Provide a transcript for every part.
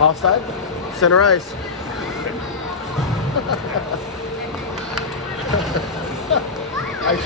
Offside? Center ice. I,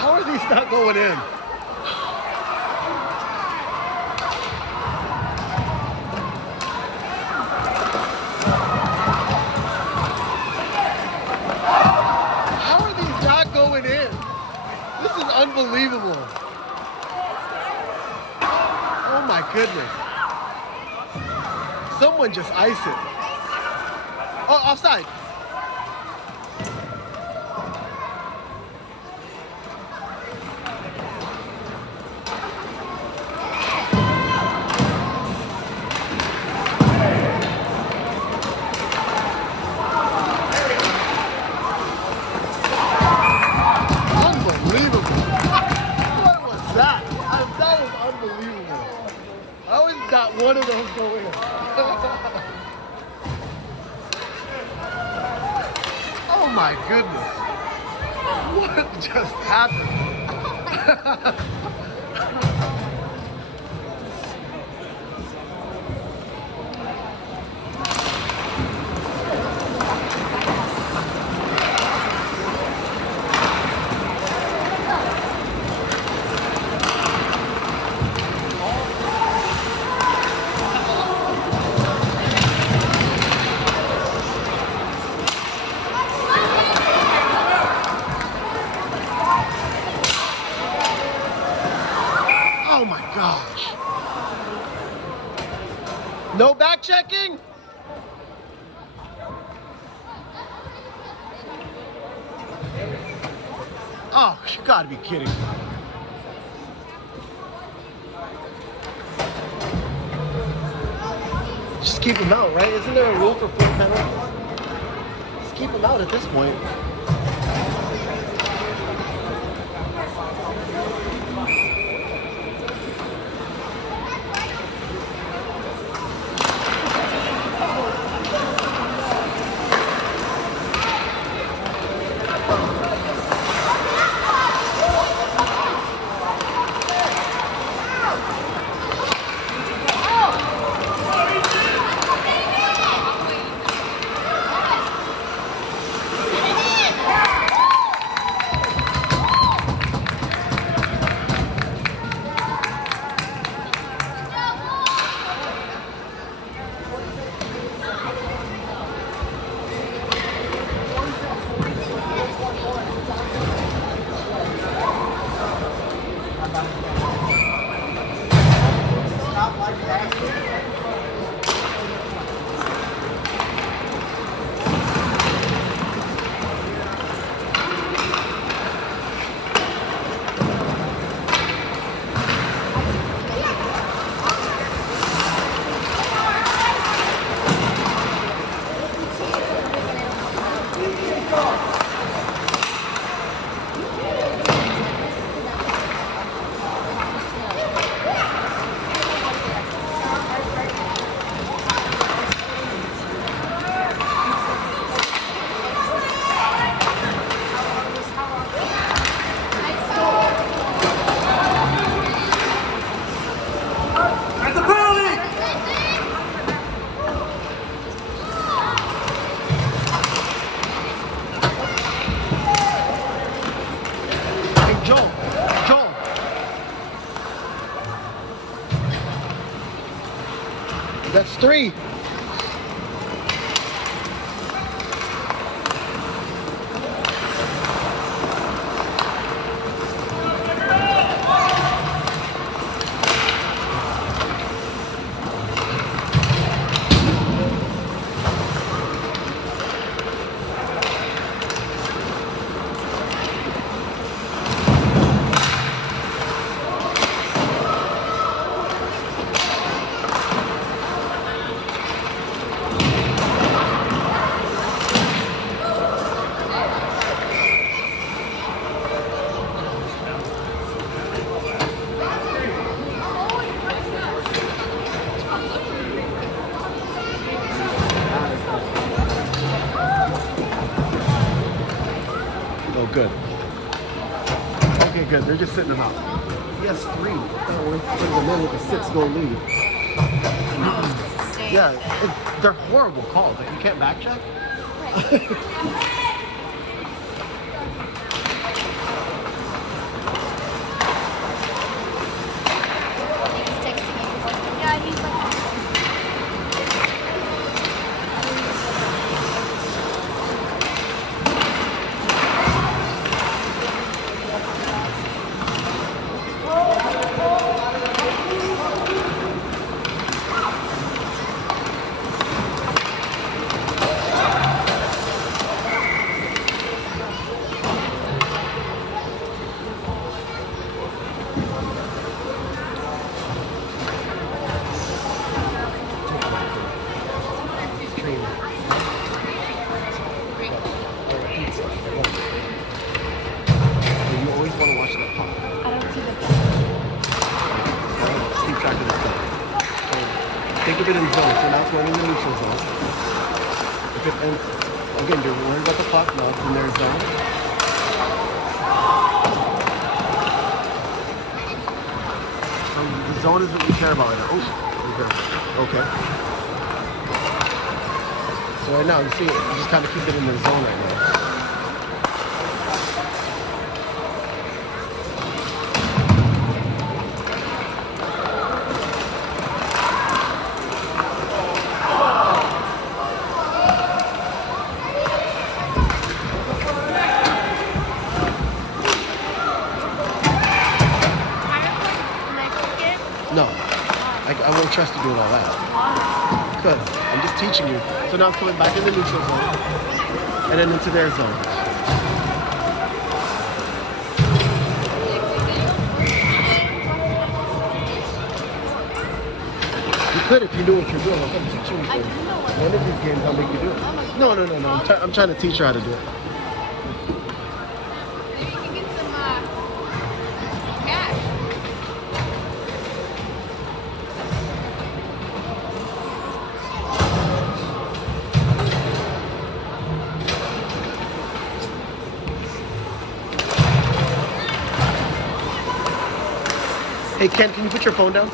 how are these not going in? How are these not going in? This is unbelievable. Oh my goodness. Someone just iced it. Oh, offside. Unbelievable. What was that? That was unbelievable. How is not one of those go in? Oh my goodness. What just happened? Oh my gosh. No back checking? Oh, you gotta be kidding me. Just keep him out, right? Isn't there a rule for full penalties? Just keep him out at this point. 3. Oh, good. Okay, good. They're just sitting them out. He has 3. We're them in with a 6-goal lead. Yeah, they're horrible calls. Like, you can't back check. You always want to watch that pop. I don't see the Keep track of this stuff. So think of it in zones. So now it's going in the neutral zone. If it ends, again, you're worried about the clock now in their zone. So the zone is what you care about right now. Oh, okay. So right now, you see it, you just kind of keep it in the zone right now. No, I won't trust you doing all that. Because I'm just teaching you. So now it's coming back in the neutral zone and then into their zone. You could if you knew what you're doing. Like I'm teaching you. One of these games I'll make you do it. No. I'm trying to teach her how to do it. Maybe you can get some cash. Hey Ken, can you put your phone down?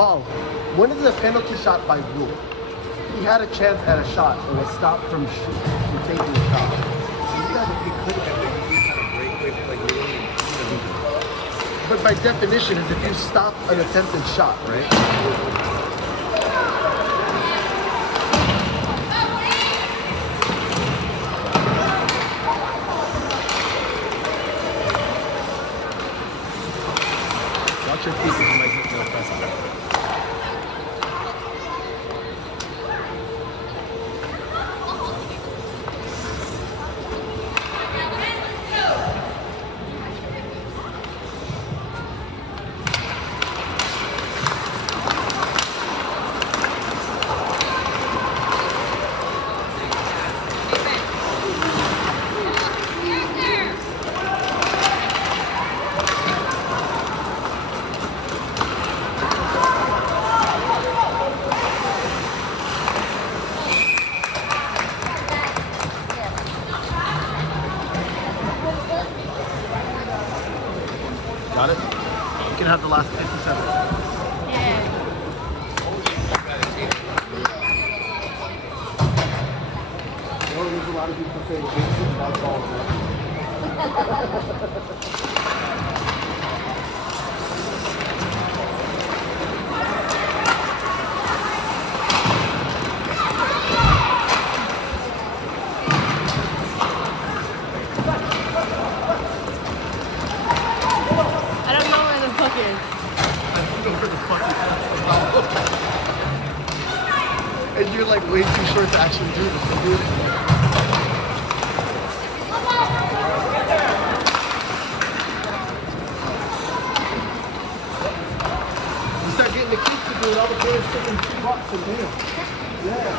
Paul, when is a penalty shot by rule? He had a chance at a shot and was stopped from taking the shot. You guys, he could have been had a breakaway for like really. But by definition, is if you stop an attempted shot, right? Watch your feet because you might hit the press on it. can have the last 50 seconds. Yeah. You know, there's a lot of people saying basic, that's all. I don't know where the book is. I don't know where the fuck it is. And you're like way too short to actually do this. So do it. You start getting the kids to do it, all the parents taking $2 and damn. Yeah.